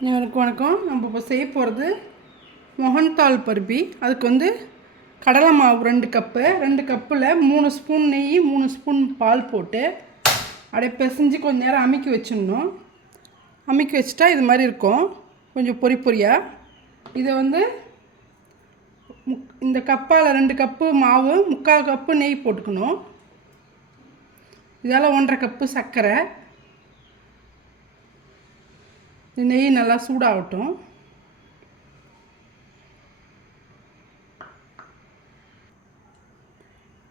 அனைவருக்கும் வணக்கம். நம்ம இப்போ செய்ய போகிறது மொஹன்தால் பர்பி. அதுக்கு கடலை மாவு 2 கப்பு, 2 கப்பில் 3 ஸ்பூன் நெய், 3 ஸ்பூன் பால் போட்டு அப்படியே பிசைஞ்சு கொஞ்சம் நேரம் அமுக்கி வச்சிடணும். அமுக்கி வச்சுட்டா இது மாதிரி இருக்கும், கொஞ்சம் பொறி பொரியாக. இதை இந்த கப்பால் 2 கப்பு மாவு, 3/4 கப்பு நெய் போட்டுக்கணும். இதால் 1.5 கப்பு சர்க்கரை. நெய் நல்லா சூடாகட்டும்.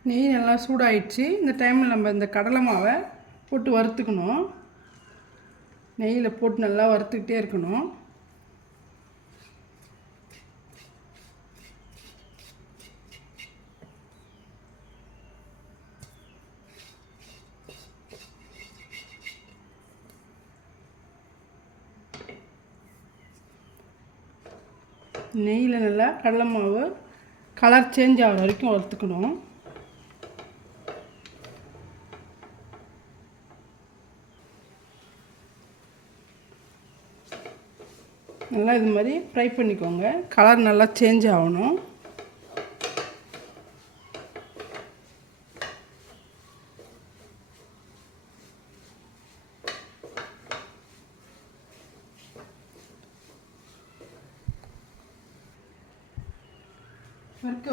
நெய் நல்லா சூடாயிடுச்சு. இந்த டைமில் நம்ம இந்த கடலை மாவை போட்டு வறுத்துக்கணும். நெய்யில் போட்டு நல்லா வறுத்துக்கிட்டே இருக்கணும். நெய்யில் நல்லா கடலை மாவு கலர் சேஞ்ச் ஆகிற வரைக்கும் வறுத்துக்கணும். நல்லா இது மாதிரி ஃப்ரை பண்ணிக்கோங்க. கலர் நல்லா சேஞ்ச் ஆகணும்.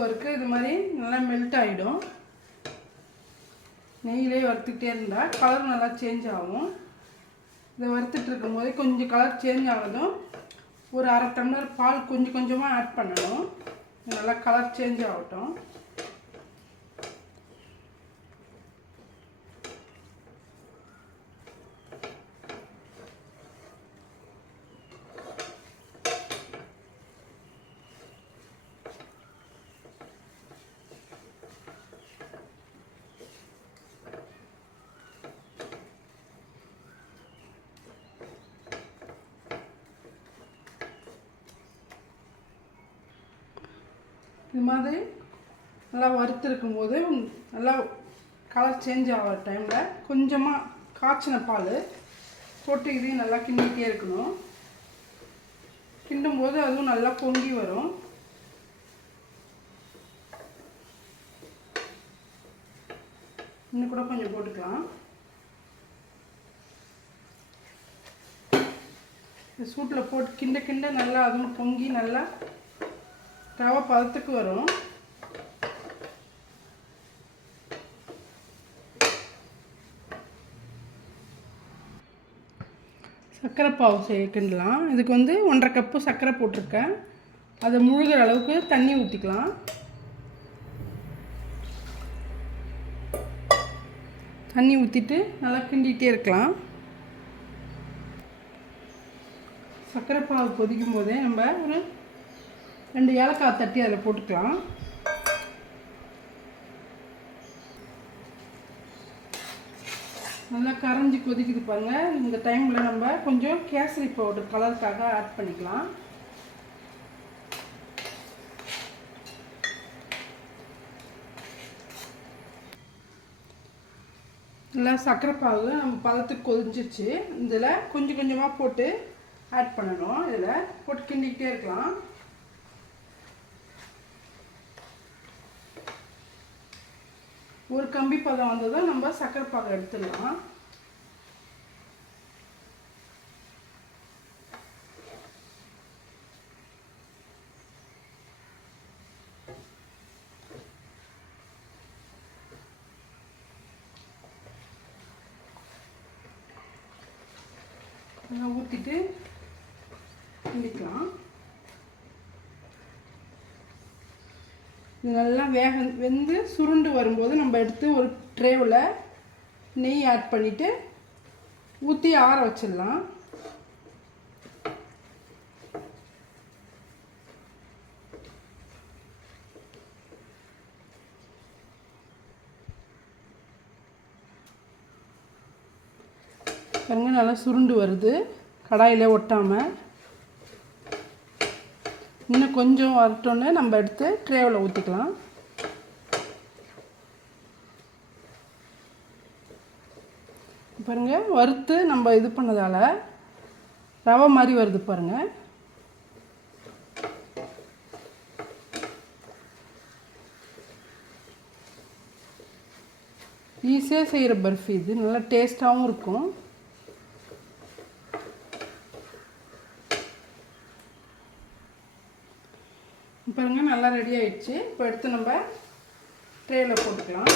வறுக்க இது மாதிரி நல்லா மெல்ட் ஆகிடும். நெய்யிலே வறுத்துக்கிட்டே இருந்தால் கலர் நல்லா சேஞ்ச் ஆகும். இதை வறுத்துட்டு இருக்கும்போது கொஞ்சம் கலர் சேஞ்ச் ஆனதும் ஒரு 1/2 டம்ளர் பால் கொஞ்சம் கொஞ்சமாக ஆட் பண்ணணும். நல்லா கலர் சேஞ்ச் ஆகட்டும். இது மாதிரி நல்லா வறுத்துருக்கும் போது நல்லா கலர் சேஞ்ச் ஆகிற டைமில் கொஞ்சமாக காய்ச்சின பால் போட்டு இதையும் நல்லா கிண்டிகிட்டே இருக்கணும். கிண்டும்போது அதுவும் நல்லா பொங்கி வரும். இன்னும் கூட கொஞ்சம் போட்டுக்கலாம். சூட்டில் போட்டு கிண்ட நல்லா அதுவும் பொங்கி நல்லா ரவை பதத்துக்கு வரும். சர்க்கரை பாவு கிண்டலாம். இதுக்கு 1.5 கப்பு சர்க்கரை போட்டிருக்கேன். அதை முழுகிற அளவுக்கு தண்ணி ஊற்றிக்கலாம். தண்ணி ஊற்றிட்டு நல்லா கிண்டிகிட்டே இருக்கலாம். சர்க்கரை பாவு கொதிக்கும் போதே நம்ம ஒரு 2 ஏலக்காய் தட்டி அதில் போட்டுக்கலாம். நல்லா கரைஞ்சி கொதிக்குது பாருங்கள். இந்த டைமில் நம்ம கொஞ்சம் கேசரி பவுடர் கலருக்காக ஆட் பண்ணிக்கலாம். நல்லா சர்க்கரை பாகு நம்ம பதத்துக்கு கொதிஞ்சிச்சு. இதில் கொஞ்சம் கொஞ்சமாக போட்டு ஆட் பண்ணணும். இதில் போட்டு கிண்டிக்கிட்டே இருக்கலாம். ஒரு கம்பி பதம் வந்ததும் நம்ம சர்க்கரை பாகு எடுத்துடலாம். ஊற்றிட்டு கிண்டிக்கலாம். இது நல்லா வெந்து சுருண்டு வரும்போது நம்ம எடுத்து ஒரு ட்ரேவில் நெய் ஆட் பண்ணிவிட்டு ஊற்றி ஆற வச்சிடலாம். பாருங்க நல்லா சுருண்டு வருது, கடாயில் ஒட்டாமல். இன்னும் கொஞ்சம் வரட்டோன்னு நம்ம எடுத்து ட்ரேவில் ஊற்றிக்கலாம். பாருங்கள், வறுத்து நம்ம இது பண்ணதால் ரவை மாதிரி வருது பாருங்கள். ஈஸியாக செய்கிற பர்ஃபி இது, நல்லா டேஸ்ட்டாகவும் இருக்கும். பாருங்கள் நல்லா ரெடி ஆகிடுச்சு. இப்போ எடுத்து நம்ம ட்ரேயில் போட்டுக்கலாம்.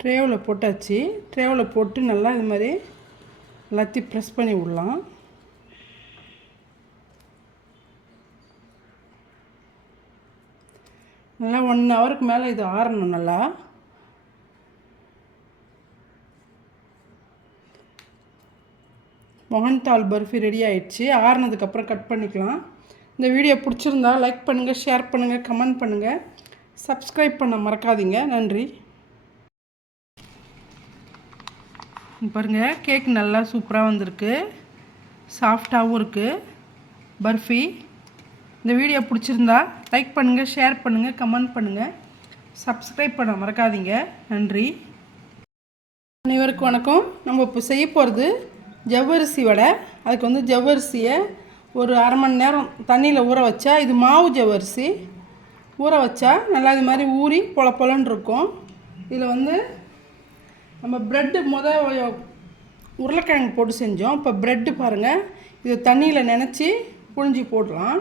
ட்ரேவில் போட்டாச்சு. ட்ரேவில் போட்டு நல்லா இது மாதிரி எல்லாத்தையும் ப்ரெஸ் பண்ணி விடலாம். நல்லா 1 ஹவருக்கு மேலே இது ஆறணும். நல்லா மோகன்தால் பர்ஃபி ரெடி ஆகிடுச்சு. ஆறுனதுக்கப்புறம் கட் பண்ணிக்கலாம். இந்த வீடியோ பிடிச்சிருந்தா லைக் பண்ணுங்கள், ஷேர் பண்ணுங்கள், கமெண்ட் பண்ணுங்கள், சப்ஸ்கிரைப் பண்ண மறக்காதீங்க. நன்றி. பாருங்கள் கேக் நல்லா சூப்பராக வந்திருக்கு, சாஃப்டாகவும் இருக்குது பர்ஃபி. இந்த வீடியோ பிடிச்சிருந்தா லைக் பண்ணுங்கள், ஷேர் பண்ணுங்கள், கமெண்ட் பண்ணுங்கள், சப்ஸ்கிரைப் பண்ண மறக்காதீங்க. நன்றி. அனைவருக்கும் வணக்கம். நம்ம இப்போ செய்ய போகிறது ஜவ்வரிசி வடை. அதுக்கு வந்து ஜவ்வரிசியை ஒரு அரை மணி நேரம் தண்ணியில் ஊற வச்சா, இது மாவு ஜவ்வரிசி, ஊற வச்சா நல்லா இது மாதிரி ஊறி பொல பொலன்னு இருக்கும். இதில் வந்து நம்ம ப்ரெட்டு உருளைக்கிழங்கு போட்டு செஞ்சோம். இப்போ ப்ரெட்டு பாருங்கள், இதை தண்ணியில் நனைச்சி புழிஞ்சி போடலாம்.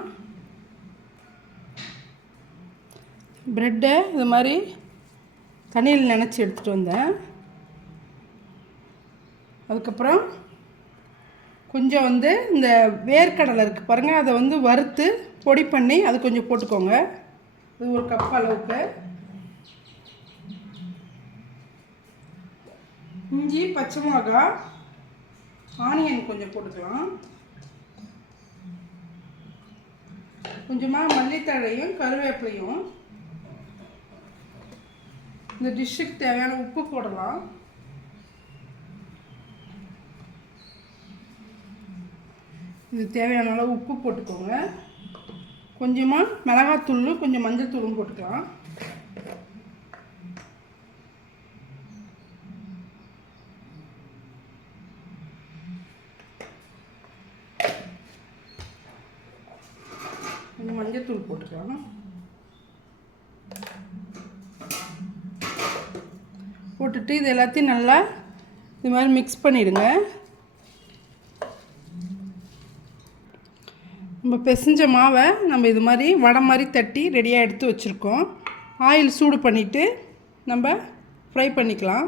ப்ரெட்டை இது மாதிரி தண்ணியில் நனைச்சி எடுத்துகிட்டு வந்தேன். அதுக்கப்புறம் கொஞ்சம் வந்து இந்த வேர்க்கடலை இருக்குது பாருங்கள், அதை வந்து வறுத்து பொடி பண்ணி அது கொஞ்சம் போட்டுக்கோங்க. இது 1 கப் அளவுக்கு. இஞ்சி, பச்சை மிளகாய், ஆனியன் கொஞ்சம் போட்டுக்கலாம். கொஞ்சமாக மல்லித்தழையும் கருவேப்பிலையும். இந்த டிஷ்ஷுக்கு தேவையான உப்பு போடலாம். இது தேவையான அளவு உப்பு போட்டுக்கோங்க. கொஞ்சமாக மிளகாத்தூள், கொஞ்சம் மஞ்சள் தூளும் போட்டுக்கலாம். கொஞ்சம் மஞ்சள் தூள் போட்டுக்கலாம். போட்டுட்டு இது எல்லாத்தையும் நல்லா இது மாதிரி மிக்ஸ் பண்ணிடுங்க. நம்ம பிசைஞ்ச மாவை நம்ம இது மாதிரி வடை மாதிரி தட்டி ரெடியாக எடுத்து வச்சுருக்கோம். ஆயில் சூடு பண்ணிவிட்டு நம்ம ஃப்ரை பண்ணிக்கலாம்.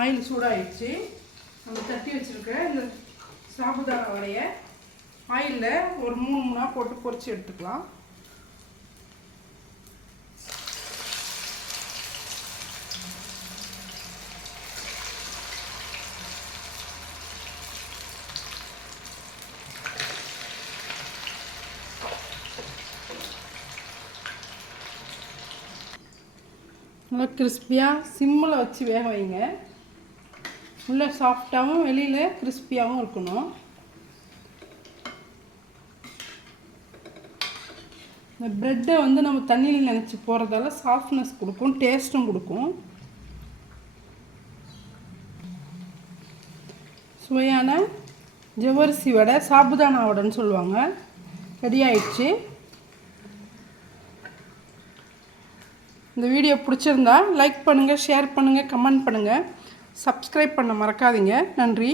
ஆயில் சூடாகிடுச்சு. நம்ம தட்டி வச்சுருக்க இந்த சாபுதானா வடையை ஆயிலில் ஒரு 3 போட்டு பொரித்து எடுத்துக்கலாம். நல்லா கிறிஸ்பியாக சிம்மில் வச்சு வேக வைங்க. உள்ளே சாஃப்டாகவும் வெளியில் கிறிஸ்பியாகவும் இருக்கணும். இந்த ப்ரெட்டை வந்து நம்ம தண்ணியில் நினச்சி போகிறதால சாஃப்ட்னஸ் கொடுக்கும், டேஸ்ட்டும் கொடுக்கும். சுவையான ஜவ்வரிசி வடை, சாபுதானா வடைன்னு சொல்லுவாங்க, ரெடி ஆயிடுச்சு. இந்த வீடியோ பிடிச்சிருந்தா லைக் பண்ணுங்கள், ஷேர் பண்ணுங்கள், கமெண்ட் பண்ணுங்கள், சப்ஸ்கிரைப் பண்ண மறக்காதீங்க. நன்றி.